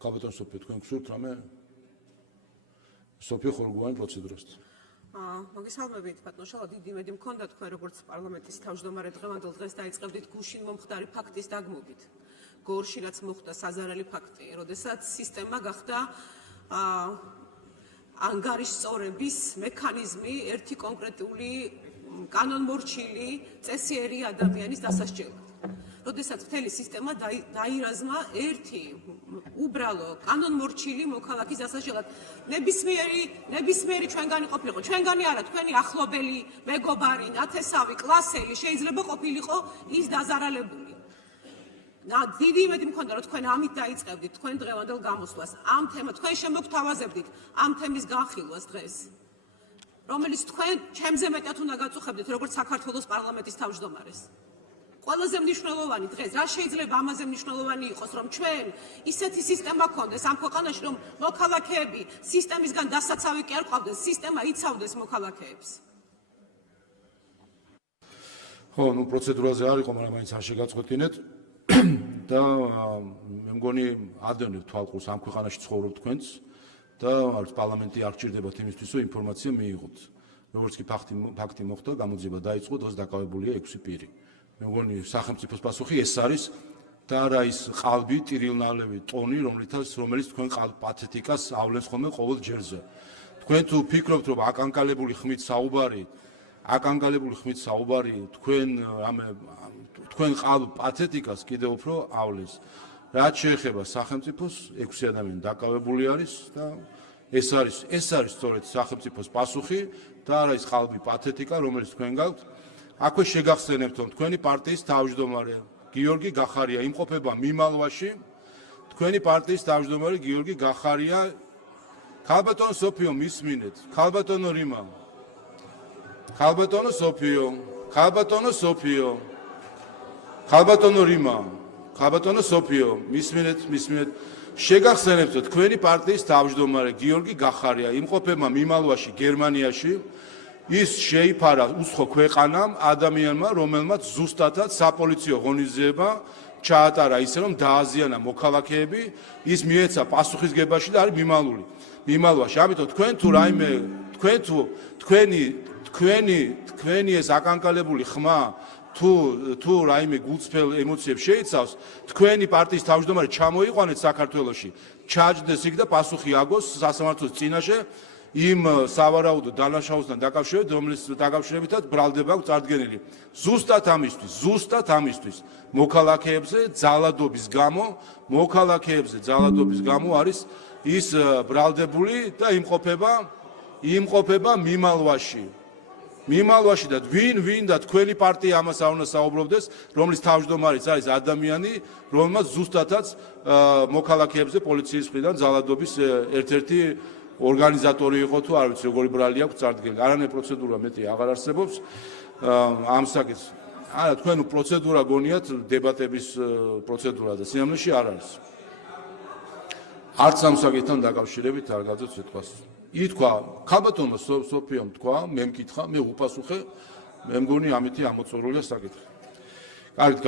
კაპიტან სოფიო, თქვენ გსურთ რამე სოფიო ხორგოვანი პროცედურასთან. მოგესალმებით, ბატონო შალვა, დიდი იმედი მქონდა თქვენ როგორც პარლამენტის თავმჯდომარე დღევანდელ დღეს დაიწყებდით გუშინ მომხდარი ფაქტის დაგმობით. გორში რაც მოხდა საზარელი ფაქტი, როდესაც სისტემა გახდა ანგარიშსწორების მექანიზმი ერთი კონკრეტული კანონმორჩილი წესიერი ადამიანის დასასჯელად. როდესაც მთელი სისტემა დაირაზმა ერთი უბრალო კანონმორჩილი მოქალაქის დასასჯელად. ნებისმიერი ჩვენგანი ყოფილიყო, ჩვენგანი არა, თქვენი ახლობელი, მეგობარი, ნათესავი, კლასელი შეიძლება ყოფილიყო ის დაზარალებული. დიდი იმედი მქონდა, რომ თქვენ ამით დაიწყებდით თქვენ დღევანდელ გამოსვლას, ამ თემას თქვენ შემოგთავაზებდით ამ თემის განხილვას დღეს, რომელიც თქვენ ჩემზე მეტად უნდა გაწუხებდით, როგორც საქართველოს პარლამენტის თავმჯდომარეს. ყველაზე მნიშვნელოვანი დღეს, რა შეიძლება ამაზე მნიშვნელოვანი იყოს, რომ ჩვენ ისეთი სისტემა გქონდეს ამ ქვეყანაში, რომ მოქალაქეები სისტემისგან დასაცავი კი არ ყავდეს, სისტემა იცავდეს მოქალაქეებს. ხო, პროცედურაზე არ იყო, მაგრამ მაინც არ შეგაწყვეტინეთ და მე მგონი ადევნებ თვალყურს ამ ქვეყანაში ცხოვრობ თქვენც და პარლამენტი არ გჭირდებათ იმისთვის, რომ ინფორმაცია მიიღოთ. როგორც კი ფაქტი მოხდა, გამოძიება დაიწყო, დღეს დაკავებულია 6 პირი. მე მგონი სახელმწიფოს პასუხი ეს არის და არა ის ყალბი, ტირილნალევი ტონი, რომელიც თქვენ ყალბ პათეტიკას ავლენს ხოლმე ყოველ ჯერზე. თქვენ თუ ფიქრობთ, რომ აკანკალებული ხმით საუბარი, თქვენ ყალბ პათეტიკას კიდევ უფრო ავლენს. რაც შეეხება სახელმწიფოს, 6 ადამიანი დაკავებული არის და ეს არის სწორედ სახელმწიფოს პასუხი და არა ის ყალბი პათეტიკა, რომელიც თქვენ გაქვთ. აქვე შეგახსენებთ, რომ თქვენი პარტიის თავმჯდომარე გიორგი გახარია იმყოფება მიმალვაში. თქვენი პარტიის თავმჯდომარე გიორგი გახარია, ქალბატონო სოფიო, მისმინეთ, ქალბატონო რიმა, ქალბატონო სოფიო, მისმინეთ. შეგახსენებთ, რომ თქვენი პარტიის თავმჯდომარე გიორგი გახარია იმყოფება მიმალვაში, გერმანიაში. ის შეიფარა უსხო ქვეყანამ ადამიანმა, რომელმაც ზუსტადად sapolitsiო ღონისძიება ჩაატარა ისე, რომ დააზიანა მოქალაქეები, ის მიეცა პასუხისგებაში და არის მიმალვაში. ამიტომ თქვენ თუ რაიმე თქვენი ეს აკანკალებული ხმა თუ რაიმე გულწრფელ ემოციებს შეიცავს, თქვენი პარტიის თავმჯდომარე ჩამოიყვანეთ საქართველოში, ჩაჯდეს იქ და პასუხი აგოს სასამართლოს წინაშე იმ სავარაუდო დანაშაულთან დაკავშირებით, რომლის დაკავშირებითაც ბრალდება აქვს წარდგენილი. ზუსტად ამისთვის მოქალაქეებზე ძალადობის გამო არის ის ბრალდებული და იმყოფება მიმალვაში და ვინ და თქვენი პარტია ამას არ უნდა საუბრობდეს, რომლის თავმჯდომარეც არის ადამიანი, რომელმაც ზუსტადაც მოქალაქეებზე პოლიციის მხრიდან ძალადობის ერთ-ერთი ორგანიზატორი იყო თუ არ ვიცი როგორი ბრალი აქვს წარდგენილი. არანაირი პროცედურა მეტი აღარ არსებობს ამ საკითხს. არა, თქვენ პროცედურა გონიათ დებატების პროცედურა და სიამოვნეში არ არის. არც ამ საკითხთან დაკავშირებით არ გაძვეთ სიტყვას. ითქვა, ქალბატონო სოფიომ თქვა, მე მკითხა, მე უპასუხე, მე მგონი ამითი ამოწურულია საკითხი. კარგით,